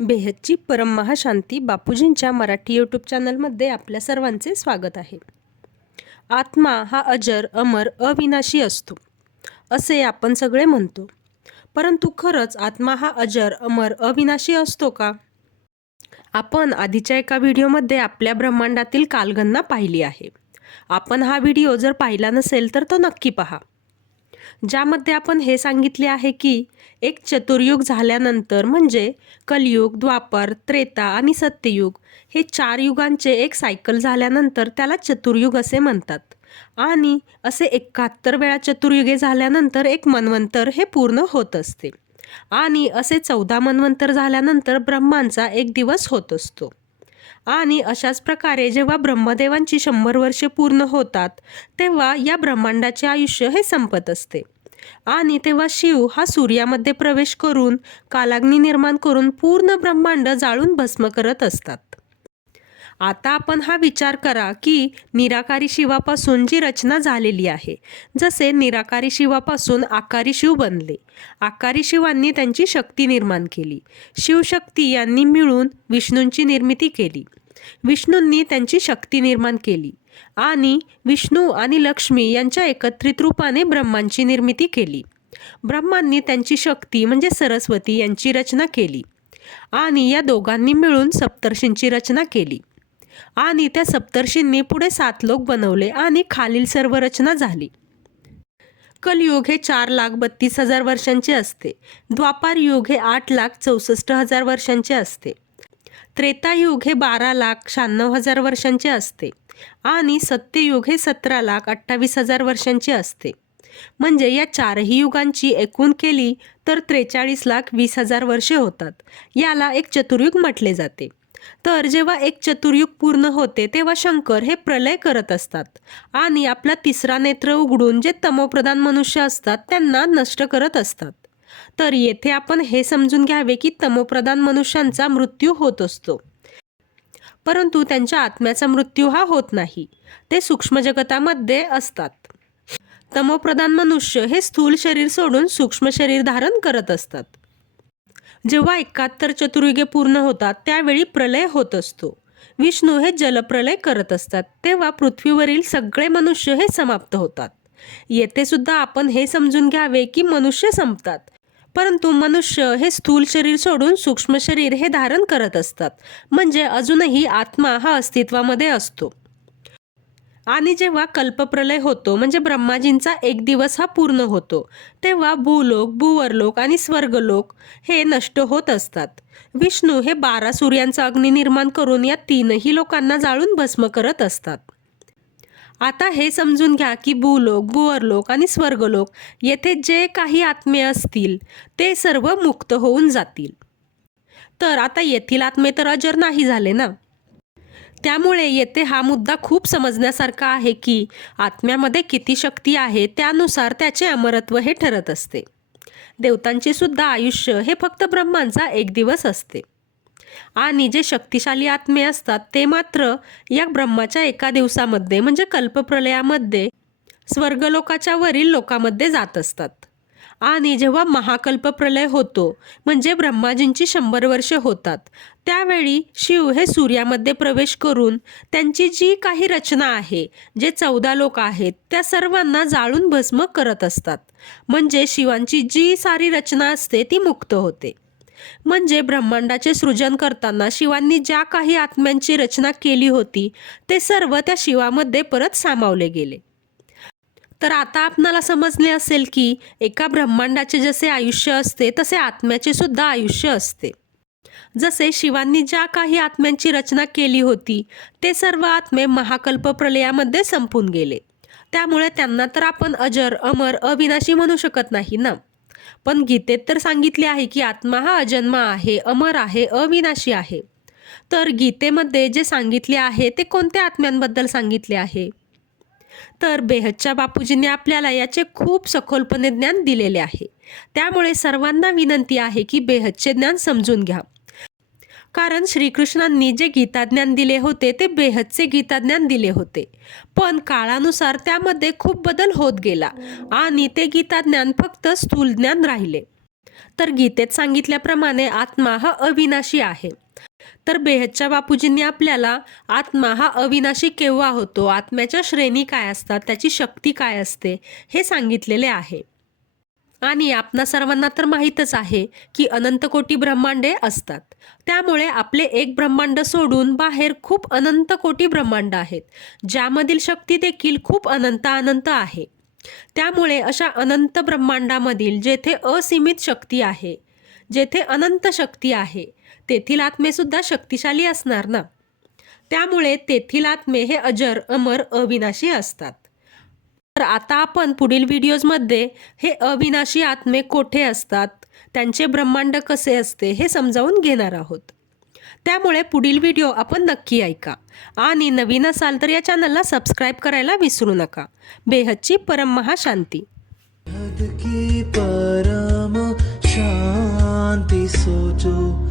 बेहदची परम महाशांती बापूजींच्या मराठी यूट्यूब चॅनलमध्ये आपल्या सर्वांचे स्वागत आहे. आत्मा हा अजर अमर अविनाशी असतो असे आपण सगळे म्हणतो. परंतु खरंच आत्मा हा अजर अमर अविनाशी असतो का? आपण आधीच्या एका व्हिडिओमध्ये आपल्या ब्रह्मांडातील कालगणना पाहिली आहे. आपण हा व्हिडिओ जर पाहिला नसेल तर तो नक्की पहा. ज्यामध्ये आपण हे सांगितले आहे की एक चतुर्युग झाल्यानंतर म्हणजे कलयुग द्वापर त्रेता आणि सत्ययुग हे चार युगांचे एक सायकल झाल्यानंतर त्याला चतुर्युग असे म्हणतात. आणि असे एकाहत्तर वेळा चतुर्युगे झाल्यानंतर एक मन्वंतर हे पूर्ण होत असते. आणि असे चौदा मन्वंतर झाल्यानंतर ब्रह्मांचा एक दिवस होत असतो. आणि अशाच प्रकारे जेव्हा ब्रह्मदेवांची शंभर वर्षे पूर्ण होतात तेव्हा या ब्रह्मांडाचे आयुष्य हे संपत असते. आणि तेव्हा शिव हा सूर्यामध्ये प्रवेश करून कालाग्नी निर्माण करून पूर्ण ब्रह्मांड जाळून भस्म करत असतात. आता आपण हा विचार करा की निराकारी शिवापासून जी रचना झालेली आहे जसे निराकारी शिवापासून आकारी शिव बनले. आकारी शिवांनी त्यांची शक्ती निर्माण केली. शिवशक्ती यांनी मिळून विष्णूंची निर्मिती केली. विष्णूंनी त्यांची शक्ती निर्माण केली आणि विष्णू आणि लक्ष्मी यांच्या एकत्रित रूपाने ब्रह्मांची निर्मिती केली. ब्रह्मांनी त्यांची शक्ती म्हणजे सरस्वती यांची रचना केली आणि या दोघांनी मिळून सप्तर्षींची रचना केली. आणि त्या सप्तर्षींनी पुढे सात लोक बनवले आणि खालील सर्व रचना झाली. कलयुग हे चार लाख बत्तीस हजार वर्षांचे असते. द्वापार युग हे आठ लाख चौसष्ट हजार वर्षांचे असते. त्रेतायुग हे बारा लाख शहाण्णव हजार वर्षांचे असते. आणि सत्ययुग हे सतरा लाख अठ्ठावीस हजार वर्षांचे असते. म्हणजे या चारही युगांची एकूण केली तर त्रेचाळीस लाख वीस हजार वर्षे होतात. याला एक चतुर्युग म्हटले जाते. तर जेव्हा एक चतुर्युग पूर्ण होते तेव्हा शंकर हे प्रलय करत असतात आणि आपला तिसरा नेत्र उघडून जे तमोप्रधान मनुष्य असतात त्यांना नष्ट करत असतात. तर येथे आपण हे समजून घ्यावे की तमोप्रधान मनुष्यांचा मृत्यू होत असतो. परंतु त्यांच्या आत्म्याचा मृत्यू हा होत नाही ते सूक्ष्म जगतामध्ये असतात. तमोप्रधान मनुष्य हे स्थूल शरीर सोडून सूक्ष्म शरीर धारण करत असतात. जेव्हा एकाहत्तर चतुर्युगे पूर्ण होतात त्यावेळी प्रलय होत असतो. विष्णू हे जलप्रलय करत असतात तेव्हा पृथ्वीवरील सगळे मनुष्य हे समाप्त होतात. येथे सुद्धा आपण हे समजून घ्यावे की मनुष्य संपतात परंतु मनुष्य हे स्थूल शरीर सोडून सूक्ष्म शरीर हे धारण करत असतात. म्हणजे अजूनही आत्मा हा अस्तित्वामध्ये असतो. आणि जेव्हा कल्पप्रलय होतो म्हणजे ब्रह्माजींचा एक दिवस हा पूर्ण होतो तेव्हा भूलोक भूवरलोक आणि स्वर्गलोक हे नष्ट होत असतात. विष्णू हे बारा सूर्यांचा अग्नी निर्माण करून या तीनही लोकांना जाळून भस्म करत असतात. आता हे समजून घ्या की भूलोक भूवरलोक आणि स्वर्गलोक येथे जे काही आत्मे असतील ते सर्व मुक्त होऊन जातील. तर आता येथील आत्मे तर अजर नाही झाले ना? त्यामुळे येथे हा मुद्दा खूप समजण्यासारखा आहे की आत्म्यामध्ये किती शक्ती आहे त्यानुसार त्याचे अमरत्व हे ठरत असते. देवतांचे सुद्धा आयुष्य हे फक्त ब्रह्मांचा एक दिवस असते. आणि जे शक्तिशाली आत्मे असतात ते मात्र या ब्रह्माच्या एका दिवसामध्ये म्हणजे कल्पप्रलयामध्ये स्वर्गलोकाच्या वरील लोकांमध्ये जात असतात. आणि जेव्हा महाकल्प प्रलय होतो म्हणजे ब्रह्माजींची शंभर वर्षे होतात त्यावेळी शिव हे सूर्यामध्ये प्रवेश करून त्यांची जी काही रचना आहे जे चौदा लोक आहेत त्या सर्वांना जाळून भस्म करत असतात. म्हणजे शिवांची जी सारी रचना असते ती मुक्त होते. म्हणजे ब्रह्मांडाचे सृजन करताना शिवांनी ज्या काही आत्म्यांची रचना केली होती ते सर्व त्या शिवामध्ये परत सामावले गेले. तर आता आपणाला समजले असेल की एका ब्रह्मांडाचे जसे आयुष्य असते तसे आत्म्याचे सुद्धा आयुष्य असते. जसे शिवांनी ज्या काही आत्म्यांची रचना केली होती ते सर्व आत्मे महाकल्प प्रलयामध्ये संपून गेले. त्यामुळे त्यांना तर आपण अजर अमर अविनाशी म्हणू शकत नाही ना? पण गीतेत तर सांगितले आहे की आत्मा हा अजन्म आहे अमर आहे अविनाशी आहे. तर गीतेमध्ये जे सांगितले आहे ते कोणत्या आत्म्यांबद्दल सांगितले आहे? तर बेहदच्या बापूजींनी आपल्याला याचे खूप सखोलपणे ज्ञान दिलेले आहे. त्यामुळे सर्वांना विनंती आहे की बेहदचे ज्ञान समजून घ्या. कारण श्रीकृष्णांनी जे गीताज्ञान दिले होते ते बेहदचे गीताज्ञान दिले होते. पण काळानुसार त्यामध्ये खूप बदल होत गेला आणि ते गीताज्ञान फक्त स्थूल ज्ञान राहिले. तर गीतेत सांगितल्याप्रमाणे आत्मा हा अविनाशी आहे. तर बेहदच्या बापूजींनी आपल्याला आत्मा हा अविनाशी केव्हा होतो? आत्म्याच्या श्रेणी काय असतात? त्याची शक्ती काय असते? हे सांगितलेले आहे. आणि आपणा सर्वांना तर माहीतच आहे की अनंतकोटी ब्रह्मांडे असतात. त्यामुळे आपले एक ब्रह्मांड सोडून बाहेर खूप अनंत कोटी ब्रह्मांड आहेत. ज्यामधील शक्ती देखील खूप अनंत अनंत आहे. त्यामुळे अशा अनंत ब्रह्मांडामधील जेथे असीमित शक्ती आहे जेथे अनंत शक्ती आहे तेथील आत्मेसुद्धा शक्तिशाली असणार ना? त्यामुळे तेथील आत्मे हे अजर अमर अविनाशी असतात. तर आता आपण पुढील व्हिडिओजमध्ये हे अविनाशी आत्मे कोठे असतात त्यांचे ब्रह्मांड कसे असते हे समजावून घेणार आहोत. त्यामुळे पुढील व्हिडिओ आपण नक्की ऐका. आणि नवीन असाल तर या चॅनलला सबस्क्राईब करायला विसरू नका. बेहदची परम महाशांती. शांती परम सोचो.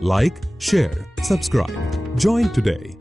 Like, share, subscribe. Join today.